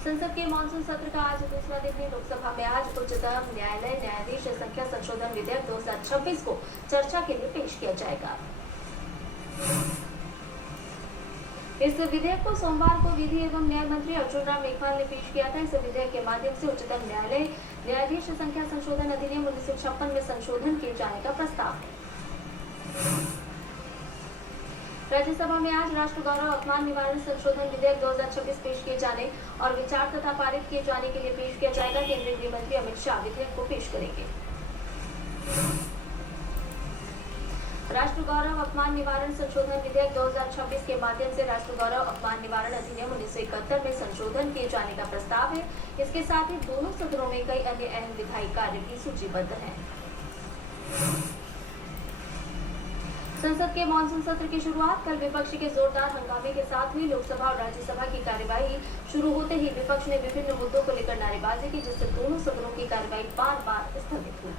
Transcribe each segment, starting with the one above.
संसद के मानसून सत्र का आज दूसरा दिन है। लोकसभा में आज उच्चतम न्यायालय न्यायाधीश संख्या संशोधन विधेयक 2026 को चर्चा के लिए पेश किया जाएगा। इस विधेयक को सोमवार को विधि एवं न्याय मंत्री अर्जुन राम मेघवाल ने पेश किया था। इस विधेयक के माध्यम से उच्चतम न्यायालय न्यायाधीश संख्या संशोधन अधिनियम 1956 में संशोधन किए जाने का प्रस्ताव है। राज्यसभा में आज राष्ट्र गौरव अपमान निवारण संशोधन विधेयक 2026 पेश किए जाने और विचार तथा पारित किए जाने के लिए पेश किया जाएगा। केंद्रीय गृह मंत्री अमित शाह विधेयक को पेश करेंगे। राष्ट्र गौरव अपमान निवारण संशोधन विधेयक 2026 के माध्यम से राष्ट्र गौरव अपमान निवारण अधिनियम 1971 में संशोधन किए जाने का प्रस्ताव है। इसके साथ ही दोनों सदनों में कई अन्य अहम विधायी कार्य भी सूचीबद्ध हैं। संसद के मानसून सत्र की शुरुआत कल विपक्ष के जोरदार हंगामे के साथ हुई। लोकसभा और राज्यसभा की कार्यवाही शुरू होते ही विपक्ष ने विभिन्न मुद्दों को लेकर नारेबाजी की, जिससे दोनों सदनों की कार्यवाही बार-बार स्थगित हुई।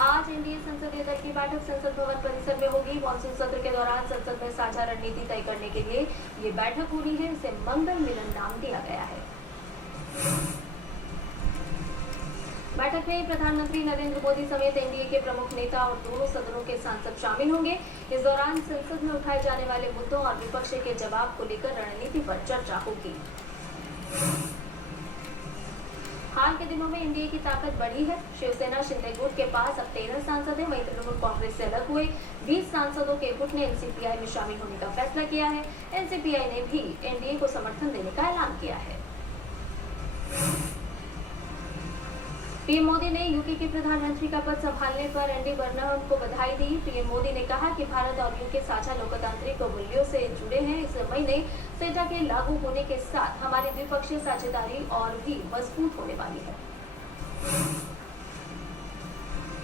आज एनडीए संसदीय दल की बैठक संसद भवन परिसर में होगी। मानसून सत्र के दौरान संसद में साझा रणनीति तय करने के लिए ये बैठक हो रही है। इसे मंगल मिलन नाम दिया गया है। बैठक में प्रधानमंत्री नरेंद्र मोदी समेत एनडीए के प्रमुख नेता और दोनों सदनों के सांसद शामिल होंगे। इस दौरान संसद में उठाए जाने वाले मुद्दों और विपक्ष के जवाब को लेकर रणनीति पर चर्चा होगी। हाल के दिनों में एनडीए की ताकत बढ़ी है। शिवसेना शिंदे गुट के पास अब 13 सांसद हैं। वहीं तृणमूल कांग्रेस से अलग हुए 20 सांसदों के गुट ने एनसीपीआई में शामिल होने का फैसला किया है। एनसीपीआई ने भी एनडीए को समर्थन देने का ऐलान किया है। पीएम मोदी ने यूके के प्रधानमंत्री का पद संभालने पर एंडी बर्नहम को बधाई दी। पीएम मोदी ने कहा कि भारत और यूके साझा लोकतांत्रिक मूल्यों से जुड़े हैं। इस महीने सेटा के लागू होने के साथ हमारी द्विपक्षीय साझेदारी और भी मजबूत होने वाली है।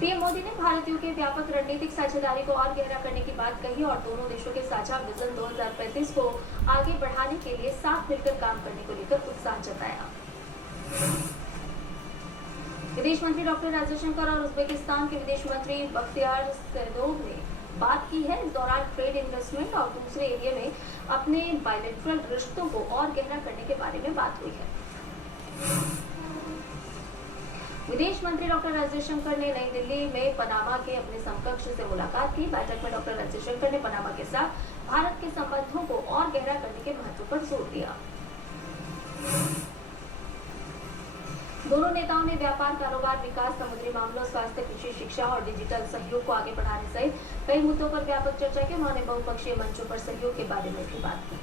पीएम मोदी ने भारत यूके व्यापक रणनीतिक साझेदारी को और गहरा करने की बात कही और दोनों देशों के साझा विजन 2035 को आगे बढ़ाने के लिए साथ मिलकर काम करने को लेकर उत्साह जताया। विदेश मंत्री डॉक्टर एस जयशंकर और उज्बेकिस्तान के विदेश मंत्री बख्तियार सैदोव ने बात की है। इस दौरान ट्रेड, इन्वेस्टमेंट और दूसरे एरिया में अपने बायलैटरल रिश्तों को और गहरा करने के बारे में बात हुई है। विदेश मंत्री डॉक्टर एस जयशंकर ने नई दिल्ली में पनामा के अपने समकक्ष से मुलाकात की। बैठक में डॉक्टर एस जयशंकर ने पनामा के साथ भारत के संबंधों को और गहरा करने के महत्व पर जोर दिया। दोनों नेताओं ने व्यापार, कारोबार, विकास, समुद्री मामलों, स्वास्थ्य, कृषि, शिक्षा और डिजिटल सहयोग को आगे बढ़ाने सहित कई मुद्दों पर व्यापक चर्चा की। उन्होंने बहुपक्षीय मंचों पर सहयोग के बारे में भी बात की।